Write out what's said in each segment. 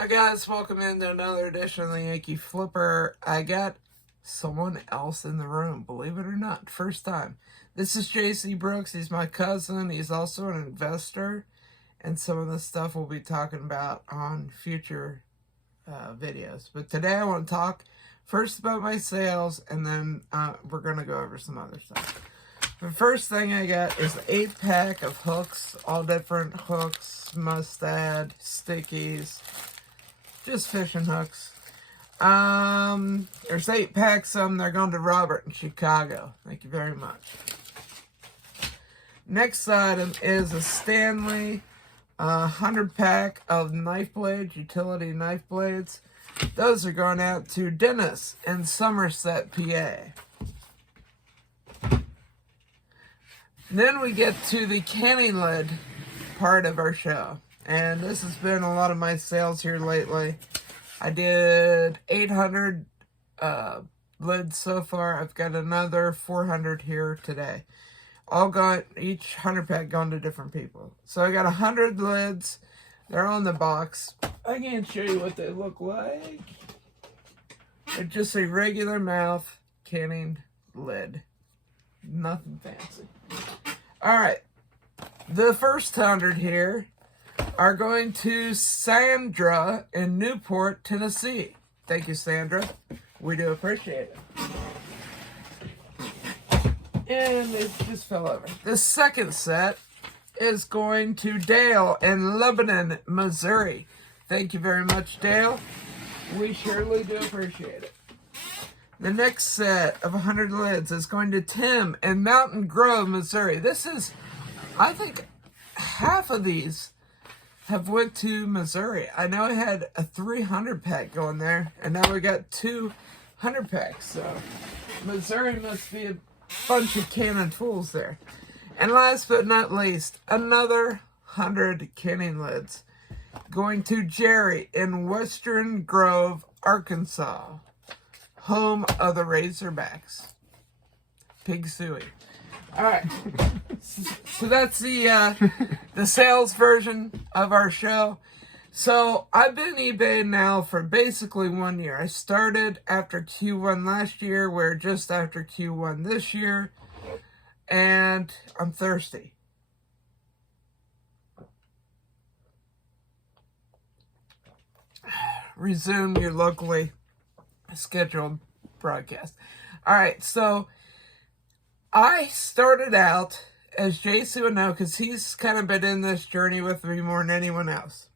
Hi guys, welcome into another edition of the Yankee Flipper. I got someone else in the room, believe it or not, first time. This is JC Brooks. He's my cousin. He's also an investor, and some of the stuff we'll be talking about on future videos. But today I want to talk first about my sales, and then we're going to go over some other stuff. The first thing I got is an 8-pack of hooks, all different hooks, mustad, stickies, just fishing hooks. There's 8 packs of them. They're going to Robert in Chicago. Thank you very much. Next item is a Stanley 100-pack of knife blades, utility knife blades. Those are going out to Dennis in Somerset, PA. Then we get to the canning lid part of our show. And this has been a lot of my sales here lately. I did 800 lids so far. I've got another 400 here today. All got each 100-pack going to different people. So I got 100 lids. They're on the box. I can't show you what they look like. They're just a regular mouth canning lid. Nothing fancy. Alright. The first 100 here are going to Sandra in Newport, Tennessee. Thank you, Sandra. We do appreciate it. And it just fell over. The second set is going to Dale in Lebanon, Missouri. Thank you very much, Dale. We surely do appreciate it. The next set of 100 lids is going to Tim in Mountain Grove, Missouri. This is, I think, half of these have went to Missouri. I know I had a 300-pack going there, and now we got 200 packs. So Missouri must be a bunch of canning tools there. And last but not least, another 100 canning lids going to Jerry in Western Grove, Arkansas, home of the Razorbacks. Pig Suey. All right, so that's the sales version of our show. So I've been eBay now for basically 1 year. I started after Q1 last year. We're just after Q1 this year, and I'm thirsty. Resume your locally scheduled broadcast. All right, so I started out, as JC would know, because he's kind of been in this journey with me more than anyone else.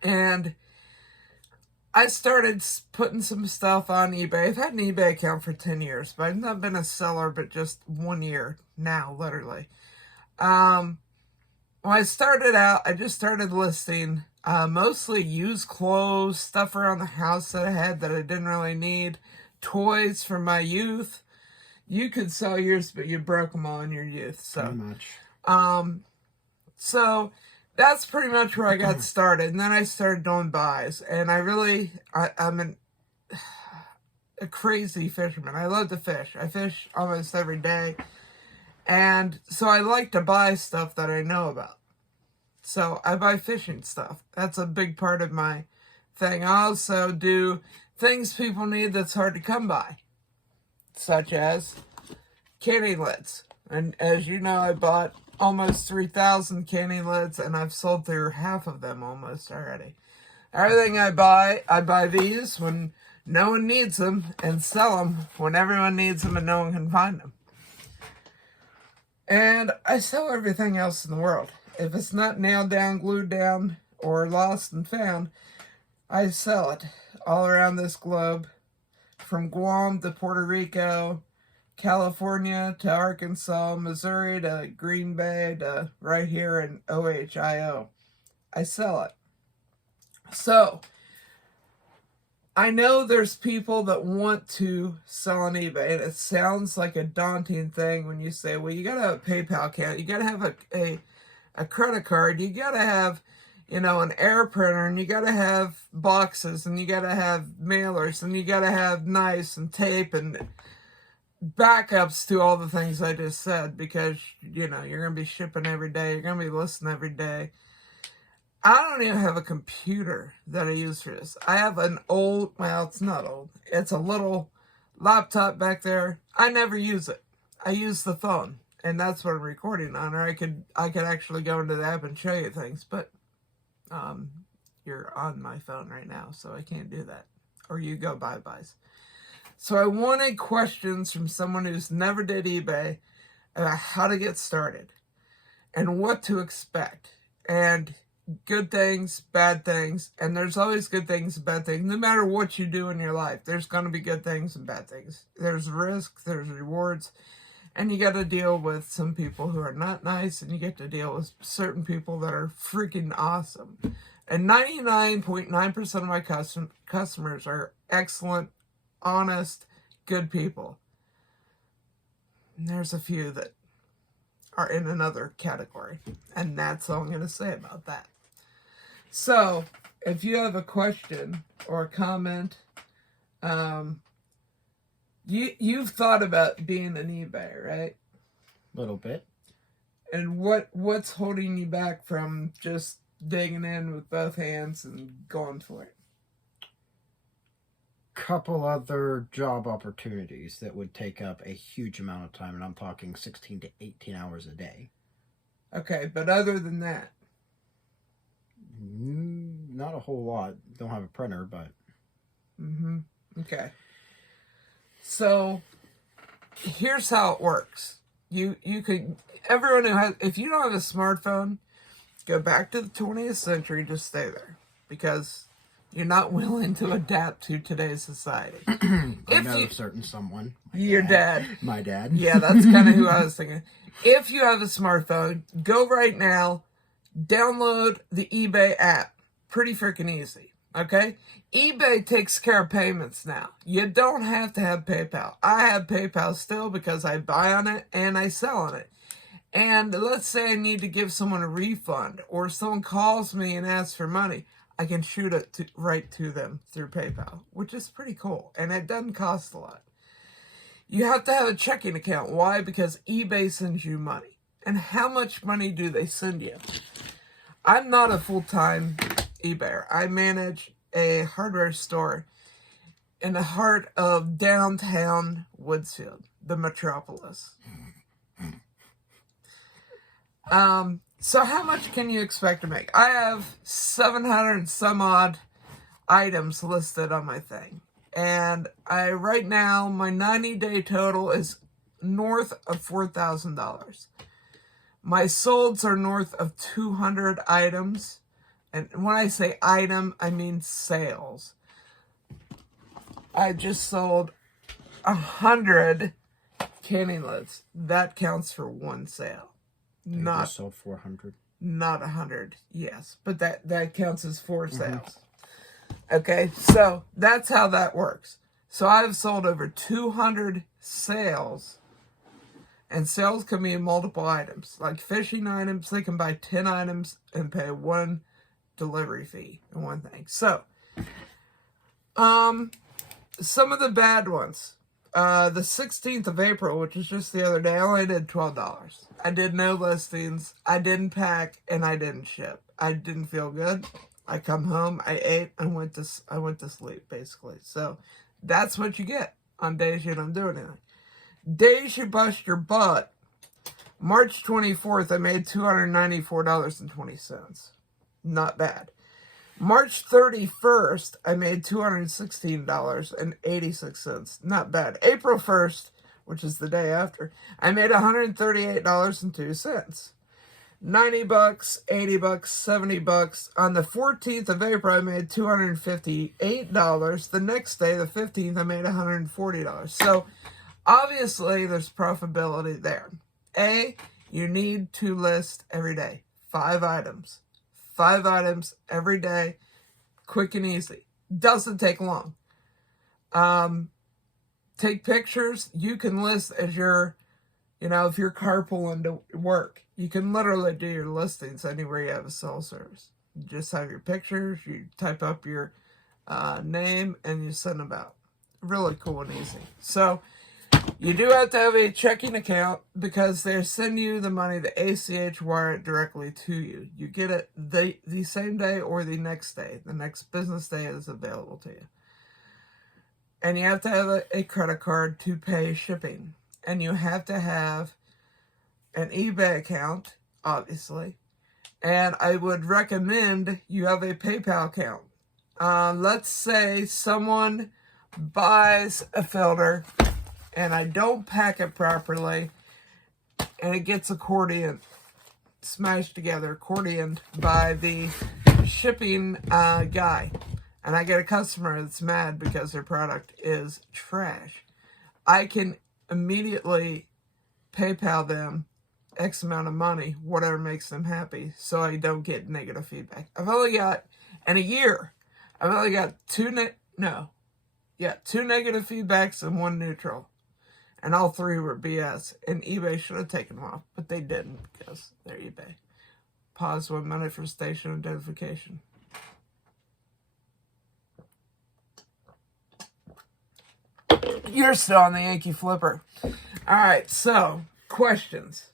And I started putting some stuff on eBay. I've had an eBay account for 10 years, but I've not been a seller, but just 1 year now, literally. When I started out, I just started listing mostly used clothes, stuff around the house that I had that I didn't really need, toys from my youth. You could sell yours, but you broke them all in your youth. So, pretty much. So that's pretty much where I got started. And then I started doing buys. And I'm a crazy fisherman. I love to fish. I fish almost every day. And so I like to buy stuff that I know about. So I buy fishing stuff. That's a big part of my thing. I also do things people need that's hard to come by, such as canning lids. And as you know, I bought almost 3,000 canning lids, and I've sold through half of them almost already. Everything I buy these when no one needs them, and sell them when everyone needs them and no one can find them. And I sell everything else in the world. If it's not nailed down, glued down, or lost and found, I sell it all around this globe. From Guam to Puerto Rico, California to Arkansas, Missouri to Green Bay to right here in Ohio. I sell it. So, I know there's people that want to sell on eBay, and it sounds like a daunting thing when you say, well, you got to have a PayPal account, you got to have a credit card, you got to have, an air printer, and you got to have boxes, and you got to have mailers, and you got to have knives and tape and backups to all the things I just said, because, you're going to be shipping every day, you're going to be listening every day. I don't even have a computer that I use for this. I have an old, well, it's not old. It's a little laptop back there. I never use it. I use the phone, and that's what I'm recording on. Or I could actually go into the app and show you things, but you're on my phone right now, so I can't do that. Or you go bye-byes. So I wanted questions from someone who's never did eBay about how to get started and what to expect. And good things, bad things, and there's always good things and bad things. No matter what you do in your life, there's going to be good things and bad things. There's risk, there's rewards, and you got to deal with some people who are not nice, and you get to deal with certain people that are freaking awesome. And 99.9% of my customers are excellent, honest, good people. And there's a few that are in another category, and that's all I'm going to say about that. So, if you have a question or a comment, you've thought about being an eBay, right? A little bit. And what's holding you back from just digging in with both hands and going for it? Couple other job opportunities that would take up a huge amount of time, and I'm talking 16 to 18 hours a day. Okay, but other than that? Not a whole lot. Don't have a printer, but... Okay. So, here's how it works. You could... Everyone who has... If you don't have a smartphone, go back to the 20th century, just stay there. Because you're not willing to adapt to today's society. I know a certain someone. Your dad. My dad. Yeah, that's kind of who I was thinking. If you have a smartphone, go right now, download the eBay app. Pretty freaking easy, okay? eBay takes care of payments now. You don't have to have PayPal. I have PayPal still because I buy on it and I sell on it. And let's say I need to give someone a refund, or someone calls me and asks for money. I can shoot it right to them through PayPal, which is pretty cool. And it doesn't cost a lot. You have to have a checking account. Why? Because eBay sends you money. And how much money do they send you? I'm not a full-time eBayer. I manage a hardware store in the heart of downtown Woodsfield, the metropolis. So how much can you expect to make? I have 700 and some odd items listed on my thing. And right now, my 90-day total is north of $4,000. My solds are north of 200 items. And when I say item, I mean sales. I just sold 100 canning lids. That counts for one sale. Not sold 400. Not 100, yes. But that counts as 4 sales. Okay, so that's how that works. So I've sold over 200 sales. And sales can be multiple items. Like fishing items, they can buy 10 items and pay 1 delivery fee and 1 thing. So, some of the bad ones. The 16th of April, which was just the other day, I only did $12. I did no listings, I didn't pack, and I didn't ship. I didn't feel good. I come home, I ate, and went to sleep, basically. So, that's what you get on days you don't do anything. Days you bust your butt. March 24th, I made $294.20. Not bad. March 31st, I made $216.86. Not bad. April 1st, which is the day after, I made $138.02. $90, $80, $70. On the 14th of April, I made $258. The next day, the 15th, I made $140. So, obviously, there's profitability there. You need to list every day. 5 items. 5 items every day. Quick and easy. Doesn't take long. Take pictures. You can list as you're, if you're carpooling to work. You can literally do your listings anywhere you have a cell service. You just have your pictures. You type up your name and you send them out. Really cool and easy. So, You do have to have a checking account because they send you the money, the ACH wire it directly to you. You get it the same day or the next day. The next business day is available to you. And you have to have a credit card to pay shipping. And you have to have an eBay account, obviously. And I would recommend you have a PayPal account. Let's say someone buys a filter and I don't pack it properly and it gets smashed together, accordioned by the shipping guy. And I get a customer that's mad because their product is trash. I can immediately PayPal them X amount of money, whatever makes them happy, so I don't get negative feedback. In a year, I've only got two negative feedbacks and one neutral. And all three were BS. And eBay should have taken them off, but they didn't because they're eBay. Pause 1 minute for station identification. You're still on the Yankee Flipper. All right, so questions.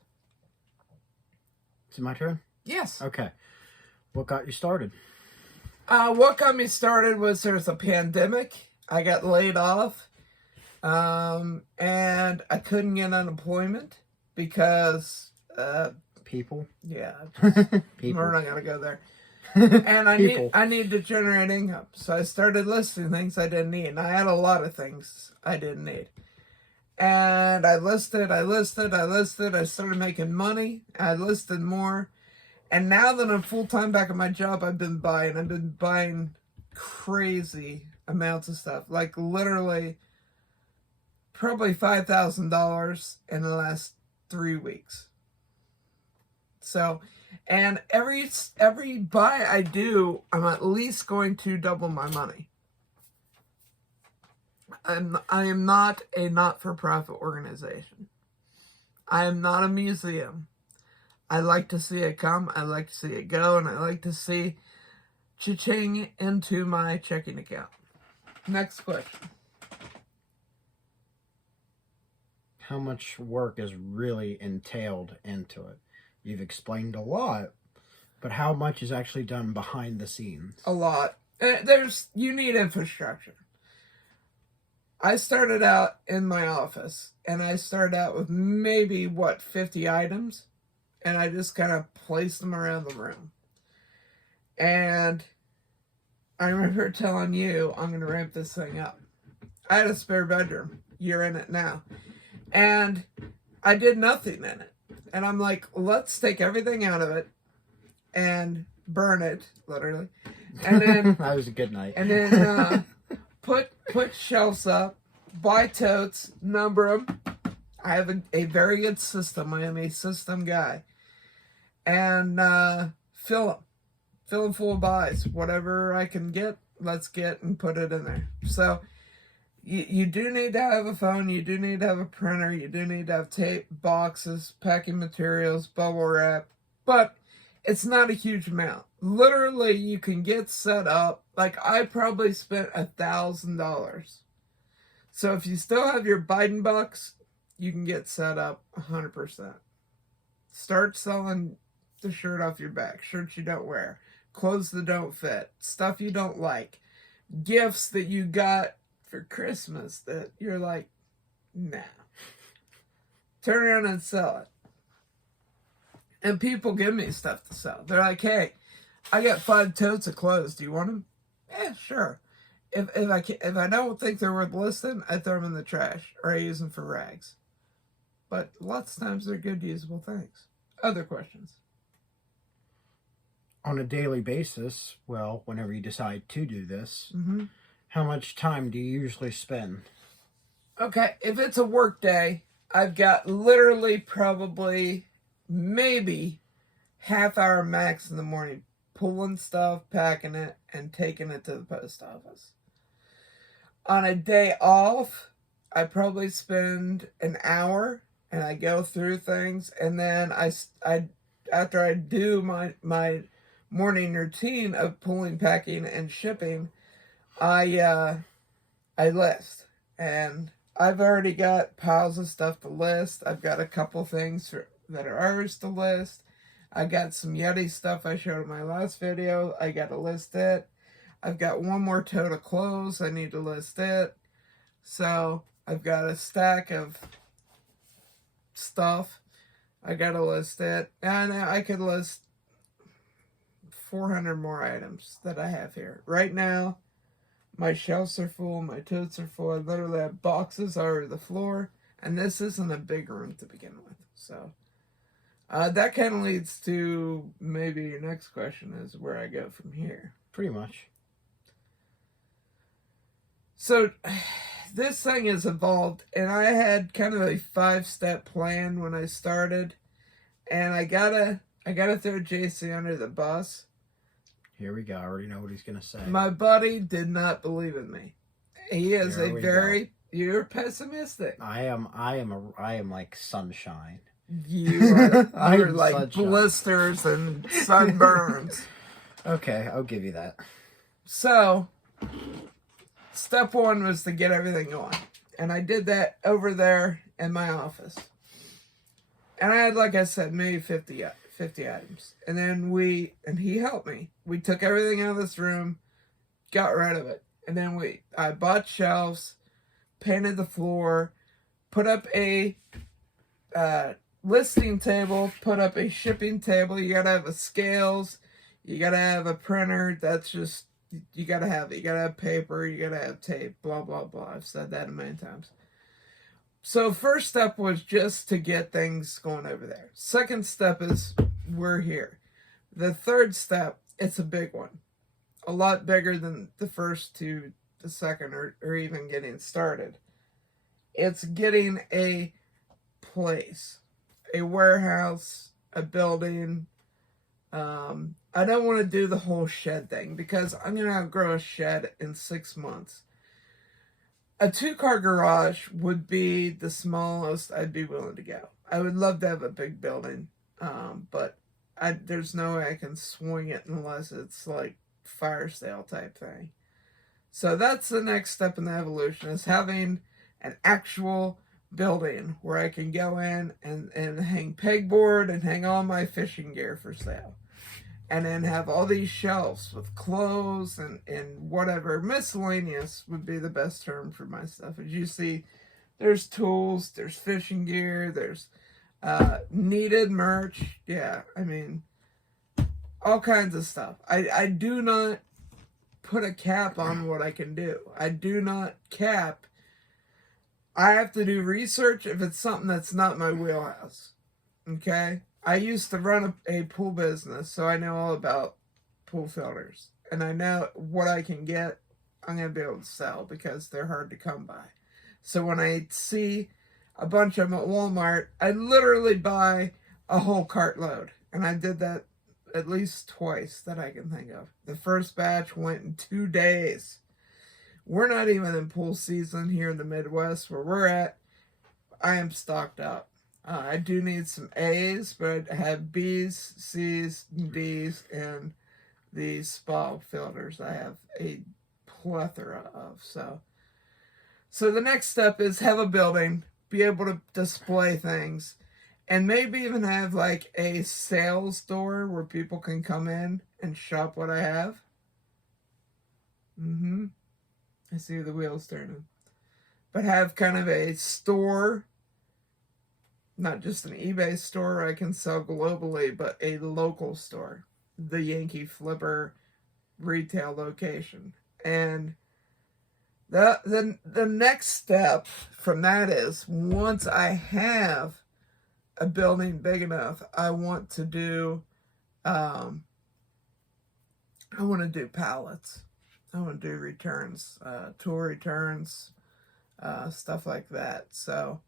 Is it my turn? Yes. Okay. What got you started? What got me started was there's a pandemic. I got laid off. And I couldn't get unemployment because, people. Yeah. People. We're not going to go there. And I need to generate income. So I started listing things I didn't need. And I had a lot of things I didn't need. And I listed. I started making money. I listed more. And now that I'm full-time back at my job, I've been buying crazy amounts of stuff. Like literally probably $5,000 in the last 3 weeks. So, and every buy I do, I'm at least going to double my money. I am not a not-for-profit organization. I am not a museum. I like to see it come, I like to see it go, and I like to see cha-ching into my checking account. Next question. How much work is really entailed into it? You've explained a lot, but how much is actually done behind the scenes? A lot. You need infrastructure. I started out in my office, and I started out with maybe, 50 items, and I just kind of placed them around the room. And I remember telling you, I'm going to ramp this thing up. I had a spare bedroom. You're in it now. And I did nothing in it. And I'm like, let's take everything out of it and burn it, literally. And then that was a good night. And then put shelves up, buy totes, number them. I have a very good system. I am a system guy. And fill them full of buys. Whatever I can get, let's get and put it in there. So you do need to have a phone. You do need to have a printer. You do need to have tape, boxes, packing materials, bubble wrap. But it's not a huge amount. Literally, you can get set up. Like, I probably spent $1,000. So if you still have your Biden bucks, you can get set up 100%. Start selling the shirt off your back. Shirts you don't wear. Clothes that don't fit. Stuff you don't like. Gifts that you got for Christmas that you're like, nah. Turn around and sell it. And people give me stuff to sell. They're like, hey, I got 5 totes of clothes. Do you want them? Yeah, sure. If I don't think they're worth listing, I throw them in the trash or I use them for rags. But lots of times they're good, usable things. Other questions? On a daily basis, well, whenever you decide to do this, how much time do you usually spend? Okay, if it's a work day, I've got literally probably maybe half hour max in the morning pulling stuff, packing it, and taking it to the post office. On a day off, I probably spend an hour and I go through things, and then I after I do my morning routine of pulling, packing, and shipping, I list, and I've already got piles of stuff to list. I've got a couple things that are ours to list. I got some Yeti stuff I showed in my last video. I got to list it. I've got one more tote of clothes. I need to list it. So I've got a stack of stuff. I got to list it. And I could list 400 more items that I have here. Right now, my shelves are full. My totes are full. I literally have boxes all over the floor. And this isn't a big room to begin with. So that kind of leads to maybe your next question is where I go from here. Pretty much. So this thing has evolved, and I had kind of a 5-step plan when I started, and I gotta throw JC under the bus. Here we go. I already know what he's gonna say. My buddy did not believe in me. He is you're pessimistic. I am like sunshine. You're I'm like sunshine. Blisters and sunburns. Okay, I'll give you that. So, step 1 was to get everything going. And I did that over there in my office. And I had, like I said, maybe 50 items. And then he helped me. We took everything out of this room, got rid of it. And then I bought shelves, painted the floor, put up a listing table, put up a shipping table. You gotta have a scales, you gotta have a printer. That's just, you gotta have it. You gotta have paper, you gotta have tape, blah, blah, blah. I've said that a million times. So first step was just to get things going over there. Second step is we're here. The third step, it's a big one. A lot bigger than the first two, the second, or even getting started. It's getting a place, a warehouse, a building. I don't want to do the whole shed thing because I'm going to outgrow a shed in 6 months. A 2-car garage would be the smallest I'd be willing to go. I would love to have a big building, but there's no way I can swing it unless it's like fire sale type thing. So that's the next step in the evolution, is having an actual building where I can go in and hang pegboard and hang all my fishing gear for sale. And then have all these shelves with clothes and whatever. Miscellaneous would be the best term for my stuff. As you see, there's tools, there's fishing gear, there's needed merch. Yeah, I mean, all kinds of stuff. I do not put a cap on what I can do. I do not cap. I have to do research if it's something that's not my wheelhouse. Okay? I used to run a pool business, so I know all about pool filters. And I know what I can get, I'm going to be able to sell because they're hard to come by. So when I see a bunch of them at Walmart, I literally buy a whole cartload. And I did that at least twice that I can think of. The first batch went in 2 days. We're not even in pool season here in the Midwest where we're at. I am stocked up. I do need some A's, but I have B's, C's, and D's, and these spa filters I have a plethora of. So the next step is have a building, be able to display things, and maybe even have like a sales door where people can come in and shop what I have. I see the wheels turning. But have kind of a store, not just an eBay store I can sell globally, but a local store. The Yankee Flipper retail location. And the next step from that is, once I have a building big enough, I want to do pallets. I want to do returns, tool returns, stuff like that. So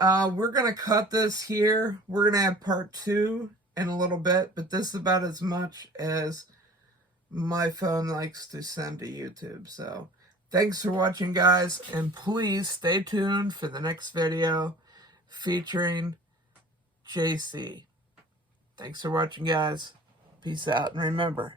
we're going to cut this here. We're going to have part 2 in a little bit, but this is about as much as my phone likes to send to YouTube. So thanks for watching, guys, and please stay tuned for the next video featuring JC. Thanks for watching, guys. Peace out, and remember,